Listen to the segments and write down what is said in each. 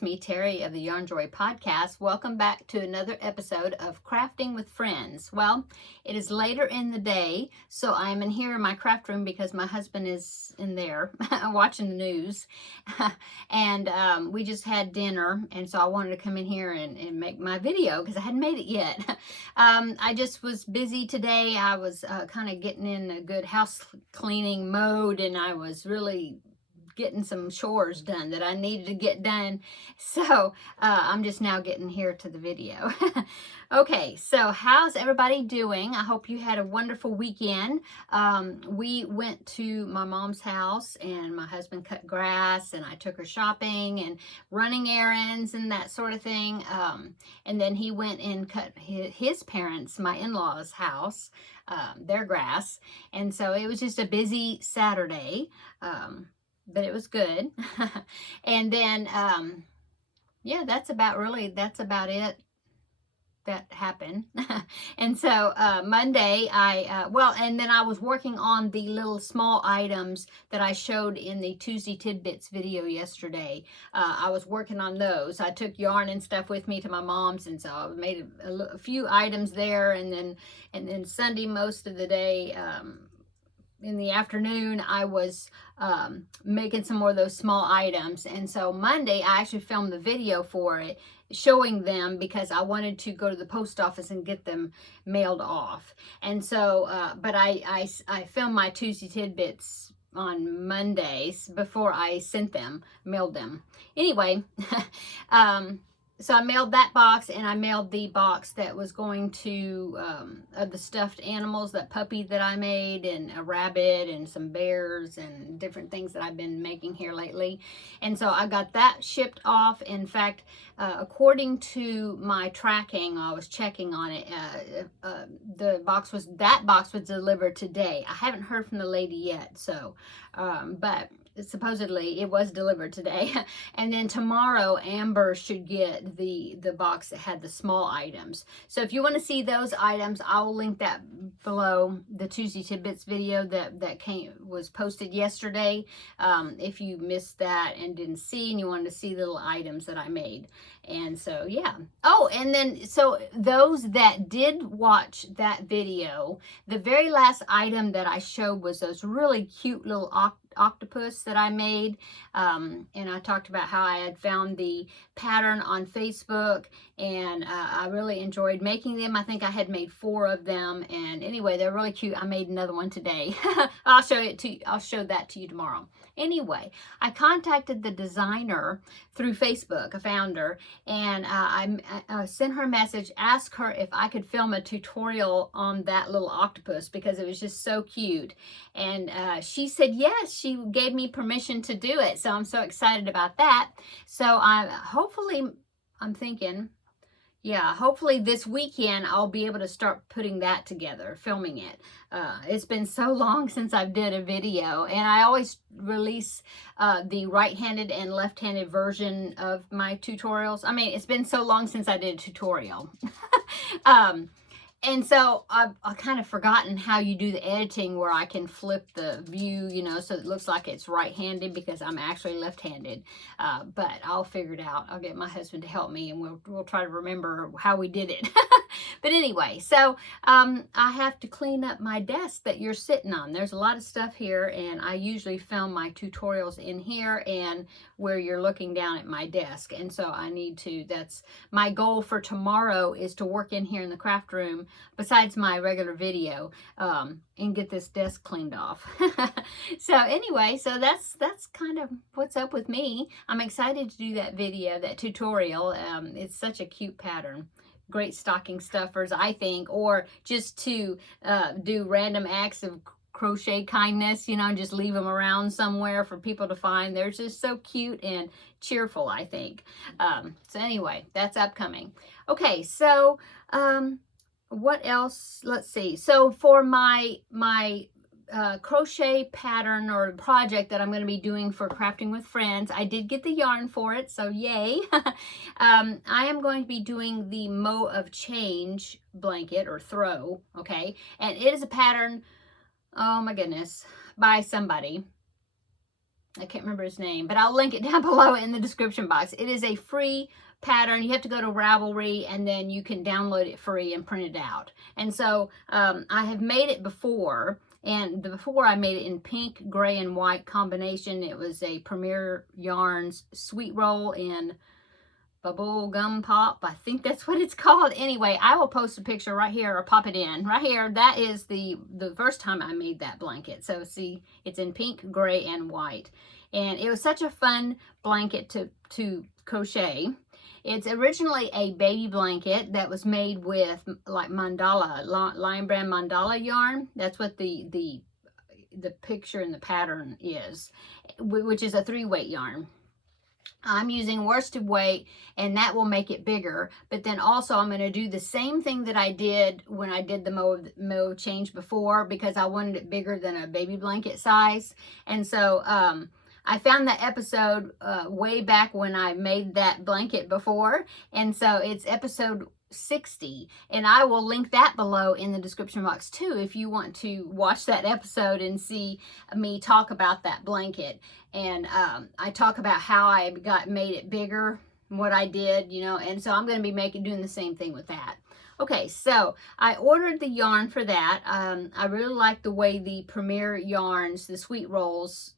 it's me, Terry of the Yarnjoy podcast. Welcome back to another episode of Crafting with Friends. Well, it is later in the day, so I'm in here in my craft room because my husband is in there watching the news. And we just had dinner, and so I wanted to come in here and make my video because I hadn't made it yet. I just was busy today. I was kind of getting in a good house cleaning mode, and I was really getting some chores done that I needed to get done. So I'm just now getting here to the video. Okay, so how's everybody doing? I hope you had a wonderful weekend. We went to my mom's house and my husband cut grass and I took her shopping and running errands and that sort of thing. And then he went and cut his parents, my in-laws' house, their grass. And so it was just a busy Saturday. But it was good. And then, yeah, that's about it that happened. And so Monday, and then I was working on the little small items that I showed in the Tuesday Tidbits video yesterday. I was working on those. I took yarn and stuff with me to my mom's, and so I made a few items there. And then Sunday, most of the day, in the afternoon, I was making some more of those small items. And so Monday, I actually filmed the video for it, showing them because I wanted to go to the post office and get them mailed off. And so, but I filmed my Tuesday Tidbits on Mondays before I mailed them. Anyway, so I mailed that box, and I mailed the box that was going to, of the stuffed animals, that puppy that I made, and a rabbit, and some bears, and different things that I've been making here lately. And so I got that shipped off. In fact, according to my tracking, I was checking on it, that box was delivered today. I haven't heard from the lady yet, so, but supposedly it was delivered today. And then tomorrow Amber should get the box that had the small items. So if you want to see those items, I will link that below the Tuesday Tidbits video that was posted yesterday. If you missed that and didn't see, and you wanted to see the little items that I made. And so, yeah. Oh, and then, so those that did watch that video, the very last item that I showed was those really cute little octopus that I made. And I talked about how I had found the pattern on Facebook, and I really enjoyed making them. I think I had made 4 of them, and anyway, they're really cute. I made another one today. I'll show that to you tomorrow. Anyway, I contacted the designer through Facebook. I found her, and I sent her a message, asked her if I could film a tutorial on that little octopus because it was just so cute. And she said yes, she gave me permission to do it. So I'm so excited about that. So I'm thinking, yeah, hopefully this weekend I'll be able to start putting that together, filming it. It's been so long since I've did a video, and I always release the right-handed and left-handed version of my tutorials. I mean, it's been so long since I did a tutorial. And so I've kind of forgotten how you do the editing where I can flip the view, you know, so it looks like it's right-handed because I'm actually left-handed. But I'll figure it out. I'll get my husband to help me, and we'll try to remember how we did it. But anyway, so I have to clean up my desk that you're sitting on. There's a lot of stuff here, and I usually film my tutorials in here and where you're looking down at my desk. And so I need to, that's my goal for tomorrow, is to work in here in the craft room besides my regular video, and get this desk cleaned off. So anyway, so that's kind of what's up with me. I'm excited to do that video, that tutorial. It's such a cute pattern. Great stocking stuffers, I think, or just to do random acts of crochet kindness, you know, and just leave them around somewhere for people to find. They're just so cute and cheerful, I think. So anyway, that's upcoming. Okay, so what else? Let's see. So for my crochet pattern or project that I'm going to be doing for Crafting with Friends, I did get the yarn for it, so yay. I am going to be doing the Mo of Change blanket or throw, okay? And it is a pattern, oh my goodness, by somebody. I can't remember his name, but I'll link it down below in the description box. It is a free pattern. You have to go to Ravelry, and then you can download it free and print it out. And so I have made it before, and before I made it in pink, gray, and white combination. It was a Premier Yarns sweet roll in bubble gum pop. I think that's what it's called. Anyway, I will post a picture right here, or pop it in right here. That is the first time I made that blanket. So see, it's in pink, gray, and white. And it was such a fun blanket to crochet. It's originally a baby blanket that was made with like mandala, Lion Brand mandala yarn. That's what the picture and the pattern is, which is a 3-weight yarn. I'm using worsted weight, and that will make it bigger. But then also I'm going to do the same thing that I did when I did the mauve change before, because I wanted it bigger than a baby blanket size. And so I found that episode way back when I made that blanket before. And so it's episode 60, and I will link that below in the description box too, if you want to watch that episode and see me talk about that blanket. And I talk about how I made it bigger, what I did, you know. And so I'm going to be doing the same thing with that. Okay, so I ordered the yarn for that. I really like the way the Premier Yarns, the sweet rolls,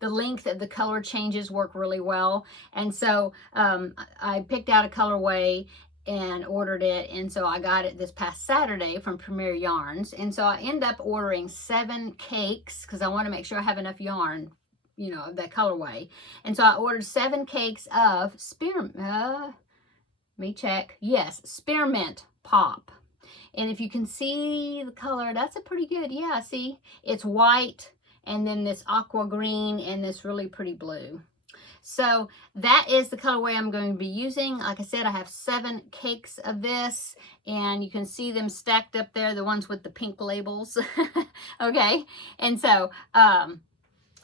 the length of the color changes work really well. And so I picked out a colorway and ordered it, and so I got it this past Saturday from Premier Yarns. And so I end up ordering 7 cakes because I want to make sure I have enough yarn, you know, of that colorway. And so I ordered 7 cakes of spearmint pop. And if you can see the color, that's a pretty good, yeah, see, it's white, and then this aqua green, and this really pretty blue. So that is the colorway I'm going to be using. Like I said, I have 7 cakes of this, and you can see them stacked up there, the ones with the pink labels. Okay, and so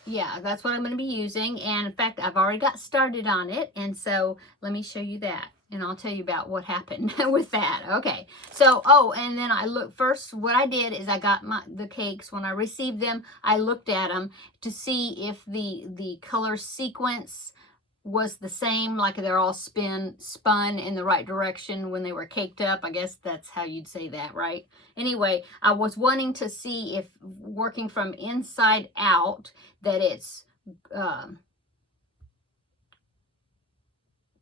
yeah, that's what I'm going to be using. And in fact, I've already got started on it, and so let me show you that, and I'll tell you about what happened with that. Okay, so and then first what I did is I got the cakes. When I received them, I looked at them to see if the color sequence was the same, like they're all spun in the right direction when they were caked up. I guess that's how you'd say that, right? Anyway, I was wanting to see if working from inside out that it's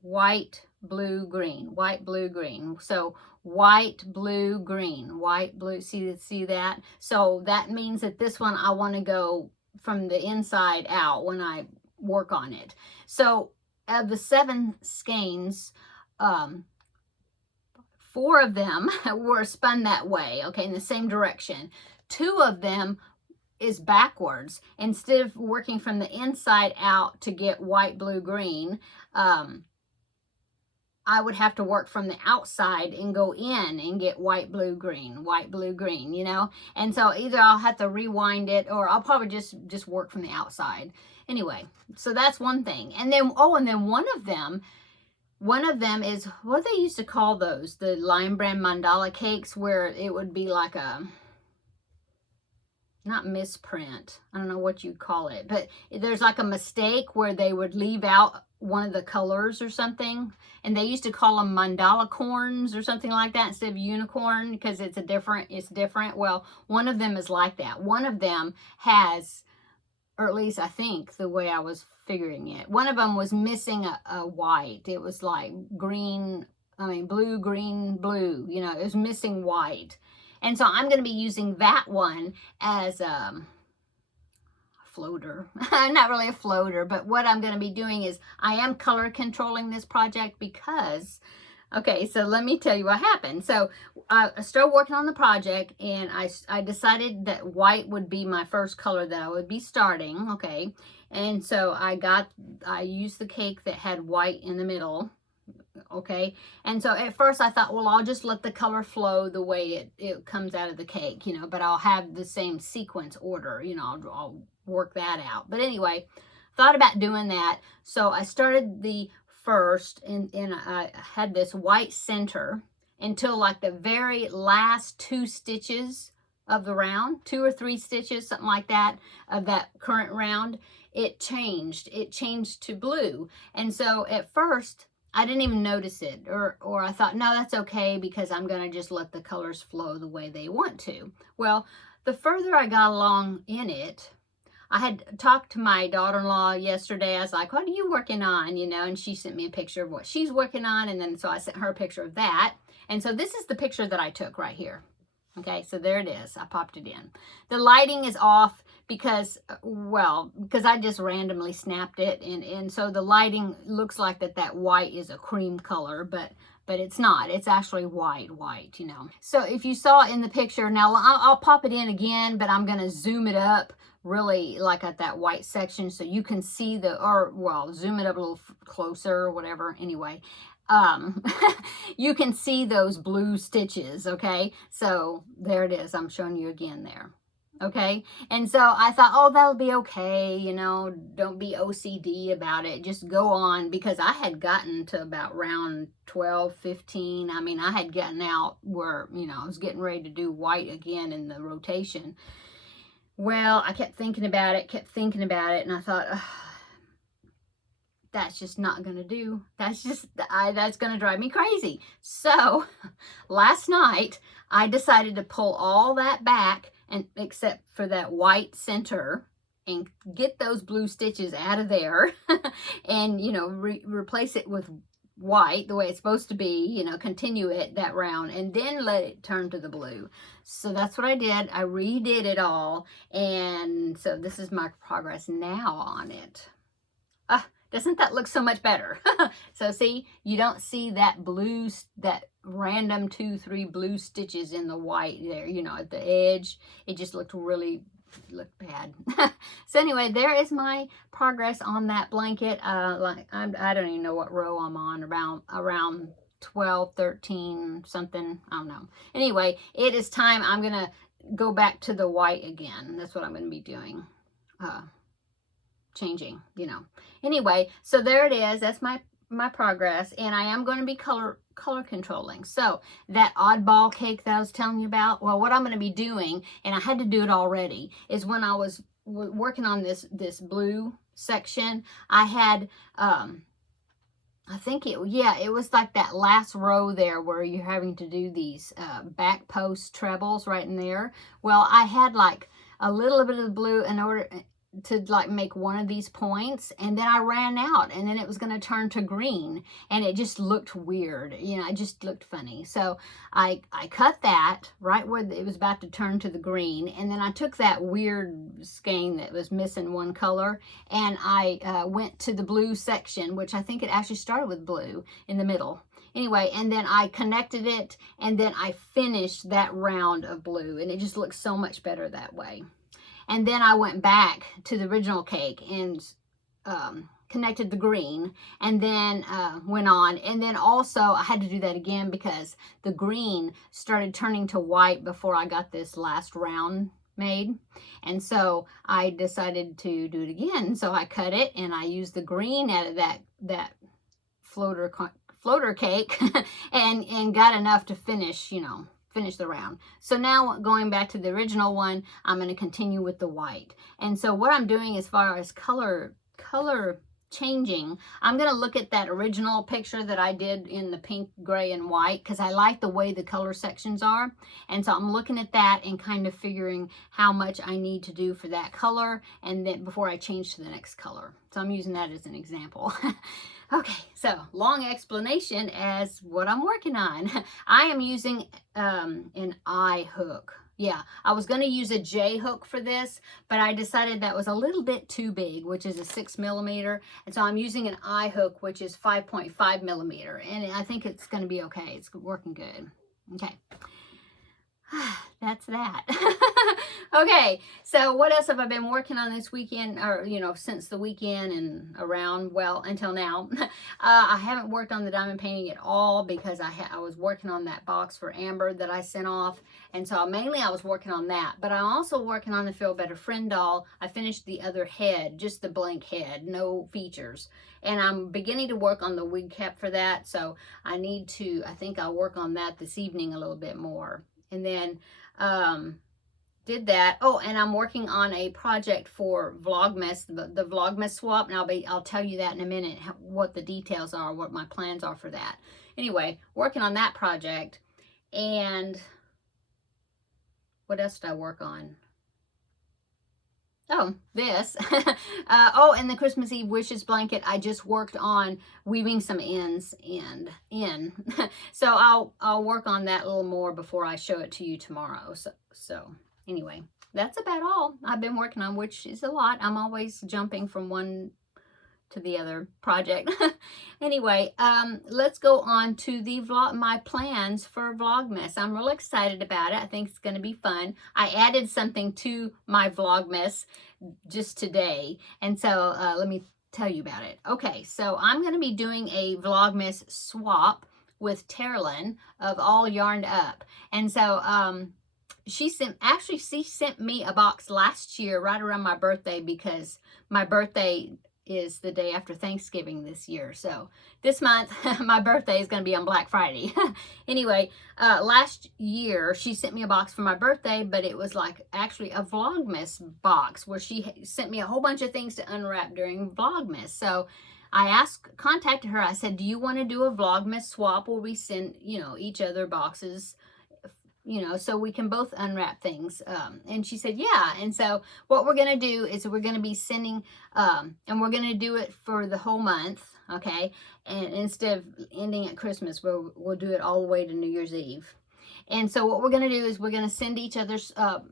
white, blue, green, white, blue, green. So white, blue, green, white, blue. See that? So that means that this one I want to go from the inside out when I work on it. So of the 7 skeins, 4 of them were spun that way, okay, in the same direction. 2 of them is backwards. Instead of working from the inside out to get white, blue, green, I would have to work from the outside and go in and get white, blue, green, you know? And so either I'll have to rewind it, or I'll probably just work from the outside. Anyway, so that's one thing. And then, and then one of them is, what they used to call those, the Lion Brand mandala cakes, where it would be like a, not misprint, I don't know what you call it, but there's like a mistake where they would leave out one of the colors or something, and they used to call them mandala corns or something like that instead of unicorn, because it's different. Well, one of them is like that. One of them has, or at least I think the way I was figuring it, one of them was missing a white. It was like blue, green, blue, you know, it was missing white. And so I'm going to be using that one as a floater. Not really a floater, but what I'm going to be doing is I am color controlling this project because, okay, so let me tell you what happened. So I started working on the project, and I decided that white would be my first color that I would be starting, okay? And so I used the cake that had white in the middle, okay? And so at first I thought, well, I'll just let the color flow the way it comes out of the cake, you know, but I'll have the same sequence order, you know, I'll work that out. But anyway, thought about doing that. So I started the first, and I had this white center until like the very last 2 stitches of the round, 2 or 3 stitches, something like that, of that current round. it changed to blue. And so at first I didn't even notice it, or I thought, no, that's okay because I'm going to just let the colors flow the way they want to. Well, the further I got along in it, I had talked to my daughter-in-law yesterday. I was like, what are you working on? You know, and she sent me a picture of what she's working on. And then so I sent her a picture of that. And so this is the picture that I took right here. Okay, so there it is. I popped it in. The lighting is off because, well, because I just randomly snapped it. And so the lighting looks like that white is a cream color, but it's not. It's actually white, you know. So if you saw in the picture, now I'll pop it in again, but I'm going to zoom it up really like at that white section so you can see well, zoom it up a little closer or whatever. Anyway, you can see those blue stitches, okay? So there it is. I'm showing you again there. Okay, and so I thought, oh, that'll be okay, you know, don't be OCD about it, just go on, because I had gotten to about round 12, 15. I mean, I had gotten out where, you know, I was getting ready to do white again in the rotation. Well, I kept thinking about it, and I thought, that's just not going to do. That's going to drive me crazy. So last night, I decided to pull all that back, and except for that white center, and get those blue stitches out of there and, you know, replace it with white the way it's supposed to be, you know, continue it that round, and then let it turn to the blue. So that's what I did. I redid it all, and so this is my progress now on it. Doesn't that look so much better? So see, you don't see that blue, that random 2-3 blue stitches in the white there, you know, at the edge. It just looked bad. So anyway, there is my progress on that blanket. Like I don't even know what row I'm on, around 12, 13, something, I don't know. Anyway, it is time. I'm gonna go back to the white again. That's what I'm gonna be doing. Changing, you know. Anyway, so there it is. That's my progress, and I am going to be color controlling. So that oddball cake that I was telling you about, well, what I'm going to be doing, and I had to do it already, is when I was working on this blue section, I had I think it was like that last row there where you're having to do these back post trebles right in there. Well, I had like a little bit of the blue in order to like make one of these points, and then I ran out, and then it was going to turn to green, and it just looked weird, you know, it just looked funny. So I cut that right where it was about to turn to the green, and then I took that weird skein that was missing one color, and I went to the blue section, which I think it actually started with blue in the middle. Anyway, and then I connected it, and then I finished that round of blue, and it just looks so much better that way. And then I went back to the original cake and connected the green, and then went on. And then also I had to do that again because the green started turning to white before I got this last round made. And so I decided to do it again. So I cut it, and I used the green out of that floater cake and got enough to finish, you know, finish the round. So now going back to the original one, I'm going to continue with the white. And so what I'm doing as far as color changing, I'm going to look at that original picture that I did in the pink, gray, and white, because I like the way the color sections are. And so I'm looking at that and kind of figuring how much I need to do for that color, and then before I change to the next color. So I'm using that as an example. Okay, so long explanation as what I'm working on. I am using an I hook. Yeah, I was going to use a J hook for this, but I decided that was a little bit too big, which is a 6mm. And so I'm using an I hook, which is 5.5mm. And I think it's going to be okay. It's working good. Okay. That's that. Okay, so what else have I been working on this weekend, or, you know, since the weekend and around, well, until now? I haven't worked on the diamond painting at all because I was working on that box for Amber that I sent off, and so mainly I was working on that. But I'm also working on the Feel Better Friend doll. I finished the other head, just the blank head, no features. And I'm beginning to work on the wig cap for that, so I think I'll work on that this evening a little bit more. And then did that. Oh, and I'm working on a project for Vlogmas, the Vlogmas swap, and I'll tell you that in a minute, what the details are, what my plans are for that. Anyway, working on that project. And what else did I work on? Oh, this. Oh, and the Christmas Eve wishes blanket, I just worked on weaving some ends in. So I'll work on that a little more before I show it to you tomorrow. So anyway, that's about all I've been working on, which is a lot. I'm always jumping from one to the other project. Anyway, let's go on to the my plans for Vlogmas. I'm really excited about it. I think it's going to be fun. I added something to my Vlogmas just today, and so let me tell you about it. Okay, so I'm going to be doing a Vlogmas swap with Terri of All Yarned Up, and so she sent me a box last year right around my birthday, because my birthday is the day after Thanksgiving this year. So this month, my birthday is going to be on Black Friday. Anyway, last year, she sent me a box for my birthday, but it was like actually a Vlogmas box where she sent me a whole bunch of things to unwrap during Vlogmas. So I contacted her. I said, do you want to do a Vlogmas swap where we send, each other boxes, so we can both unwrap things? And she said, yeah. And so what we're going to do is we're going to be sending, and we're going to do it for the whole month, okay? And instead of ending at Christmas, we'll do it all the way to New Year's Eve. And so what we're going to do is we're going to send each other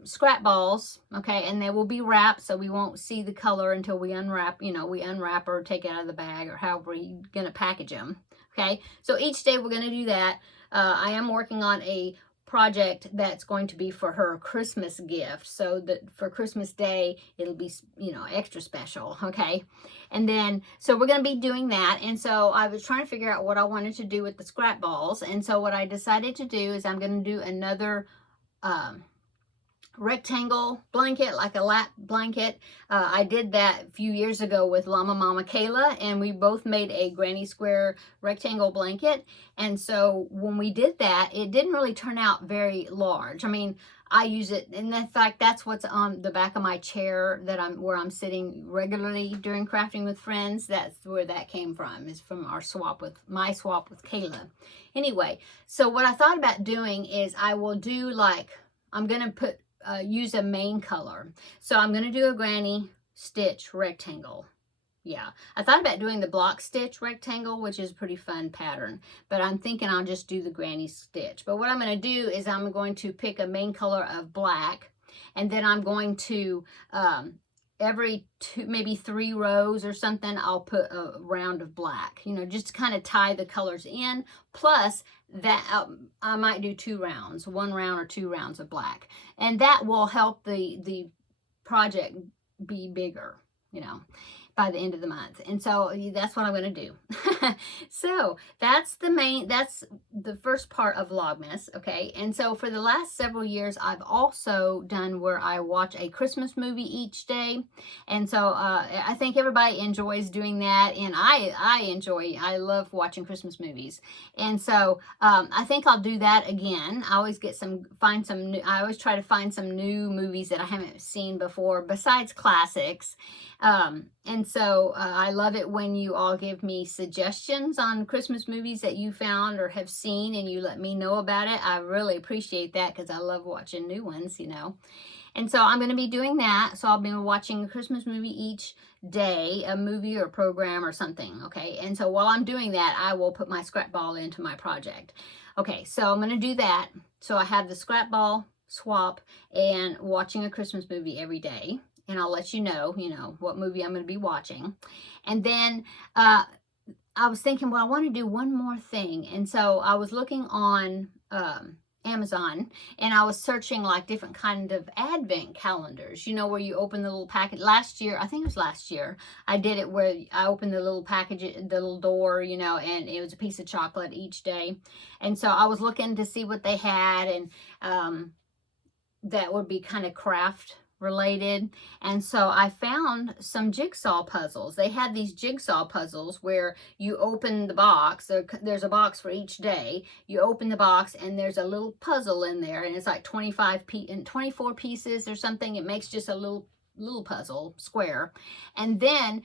scrap balls, okay? And they will be wrapped, so we won't see the color until we unwrap, we unwrap or take it out of the bag or however you're going to package them, okay? So each day we're going to do that. I am working on a project that's going to be for her Christmas gift, so that for Christmas Day it'll be extra special, okay? And then so we're going to be doing that. And so I was trying to figure out what I wanted to do with the scrap balls, and so what I decided to do is I'm going to do another rectangle blanket, like a lap blanket. I did that a few years ago with Llama Mama Kayla, and we both made a granny square rectangle blanket. And so when we did that, it didn't really turn out very large. I mean, I use it, and in fact, that's what's on the back of my chair where I'm sitting regularly during Crafting with Friends. That's where that came from, is from my swap with Kayla. Anyway, so what I thought about doing is I will do I'm going to use a main color. So I'm going to do a granny stitch rectangle. Yeah, I thought about doing the block stitch rectangle, which is a pretty fun pattern, but I'm thinking I'll just do the granny stitch. But what I'm going to do is I'm going to pick a main color of black, and then I'm going to every maybe 3 rows or something, I'll put a round of black, just to kind of tie the colors in. Plus that I might do 2 rounds, 1 round or 2 rounds of black, and that will help the project be bigger, by the end of the month. And so that's what I'm going to do. So that's the first part of Vlogmas, okay? And so for the last several years, I've also done where I watch a Christmas movie each day. And so I think everybody enjoys doing that, and I love watching Christmas movies. And so I think I'll do that again. I always I always try to find some new movies that I haven't seen before besides classics. And so I love it when you all give me suggestions on Christmas movies that you found or have seen, and you let me know about it. I really appreciate that, because I love watching new ones, And so I'm going to be doing that. So I'll be watching a Christmas movie each day, a movie or program or something, okay? And so while I'm doing that, I will put my scrap ball into my project. Okay, so I'm going to do that. So I have the scrap ball swap and watching a Christmas movie every day. And I'll let you know, what movie I'm going to be watching. And then I was thinking, well, I want to do one more thing. And so I was looking on Amazon, and I was searching different kind of advent calendars, where you open the little packet. Last year, I think it was last year, I did it where I opened the little package, the little door, and it was a piece of chocolate each day. And so I was looking to see what they had, and that would be kind of craft related. And so I found some jigsaw puzzles. They had these jigsaw puzzles where you open the box. There's a box for each day. You open the box and there's a little puzzle in there, and it's like 24 pieces or something. It makes just a little puzzle square. And then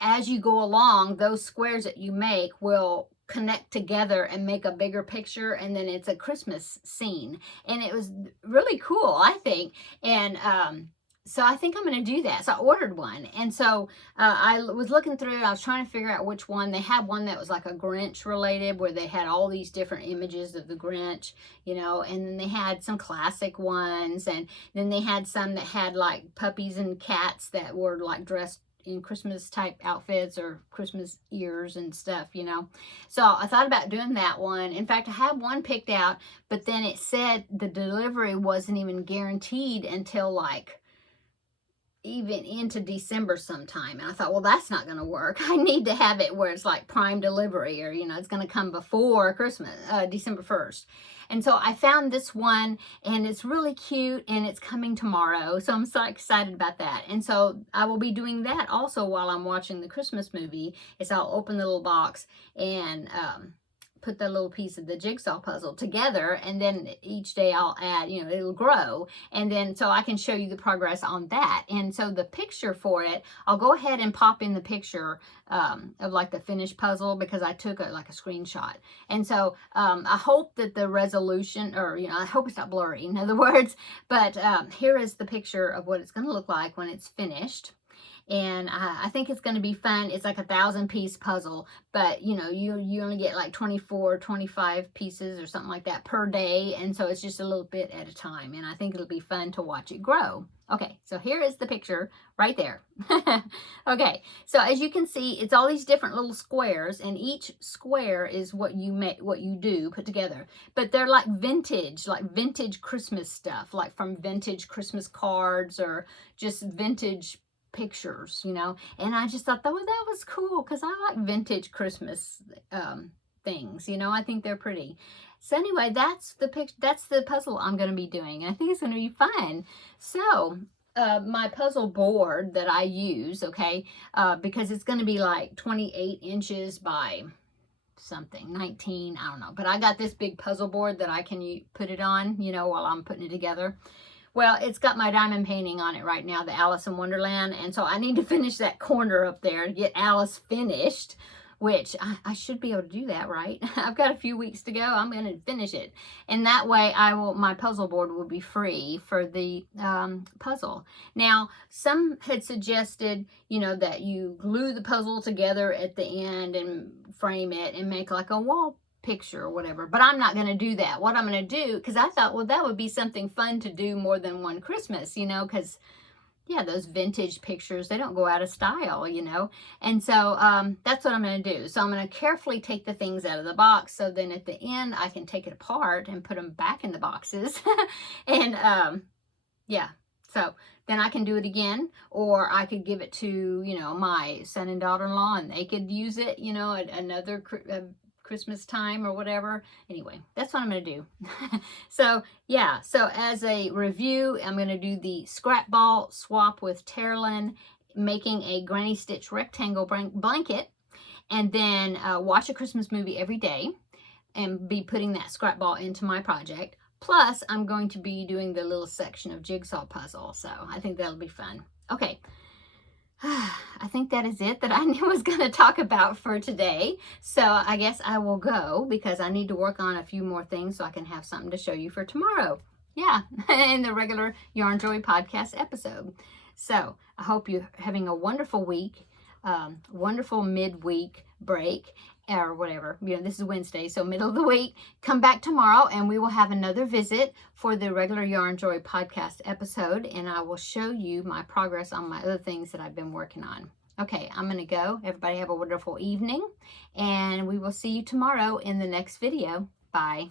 as you go along, those squares that you make will connect together and make a bigger picture, and then it's a Christmas scene. And it was really cool, I think. And so I think I'm going to do that. So I ordered one. And so I was looking through it. I was trying to figure out which one. They had one that was like a Grinch related, where they had all these different images of the Grinch, you know, and then they had some classic ones. And then they had some that had like puppies and cats that were like dressed in Christmas type outfits or Christmas ears and stuff, you know. So I thought about doing that one. In fact, I had one picked out, but then it said the delivery wasn't even guaranteed until like even into December sometime. And I thought, well, that's not going to work. I need to have it where it's like prime delivery, or, you know, it's going to come before Christmas, December 1st. And so I found this one, and it's really cute, and it's coming tomorrow. So I'm so excited about that. And so I will be doing that also while I'm watching the Christmas movie. Is I'll open the little box and put the little piece of the jigsaw puzzle together, and then each day I'll add, you know, it'll grow, and then so I can show you the progress on that. And so the picture for it, I'll go ahead and pop in the picture of like the finished puzzle, because I took like a screenshot. And so I hope that the resolution, or, you know, I hope it's not blurry, in other words, but here is the picture of what it's going to look like when it's finished. And I think it's going to be fun. It's like a 1,000-piece puzzle, but you know, you only get like 24, 25 pieces or something like that per day. And so it's just a little bit at a time. And I think it'll be fun to watch it grow. Okay, so here is the picture right there. Okay, so as you can see, it's all these different little squares, and each square is what you make, what you do, put together. But they're like vintage Christmas stuff, like from vintage Christmas cards or just vintage pictures, you know. And I just thought that was cool, because I like vintage Christmas things, you know. I think they're pretty. So anyway, that's the puzzle I'm going to be doing, and I think it's going to be fun. So my puzzle board that I use, okay, because it's going to be like 28 inches by something, 19, I don't know, but I got this big puzzle board that I can put it on, you know, while I'm putting it together. Well, it's got my diamond painting on it right now, the Alice in Wonderland. And so I need to finish that corner up there to get Alice finished, which I should be able to do that, right? I've got a few weeks to go. I'm going to finish it. And that way my puzzle board will be free for the puzzle. Now, some had suggested, you know, that you glue the puzzle together at the end and frame it and make like a wall picture or whatever, but I'm not going to do that. What I'm going to do, because I thought, well, that would be something fun to do more than one Christmas, you know, because yeah, those vintage pictures, they don't go out of style, you know. And so that's what I'm going to do. So I'm going to carefully take the things out of the box, so then at the end I can take it apart and put them back in the boxes. And yeah, so then I can do it again, or I could give it to, you know, my son and daughter-in-law, and they could use it, you know, at another Christmas time or whatever. Anyway, that's what I'm going to do. So yeah, so as a review, I'm going to do the scrap ball swap with Terri, making a granny stitch rectangle blanket, and then watch a Christmas movie every day and be putting that scrap ball into my project. Plus, I'm going to be doing the little section of jigsaw puzzle, so I think that'll be fun. Okay. I think that is it that I was going to talk about for today. So I guess I will go, because I need to work on a few more things so I can have something to show you for tomorrow. Yeah, in the regular Yarnjoy podcast episode. So I hope you're having a wonderful week, wonderful midweek break, or whatever. You know, this is Wednesday, so middle of the week. Come back tomorrow and we will have another visit for the regular Yarnjoy podcast episode, and I will show you my progress on my other things that I've been working on. Okay, I'm going to go. Everybody have a wonderful evening, and we will see you tomorrow in the next video. Bye.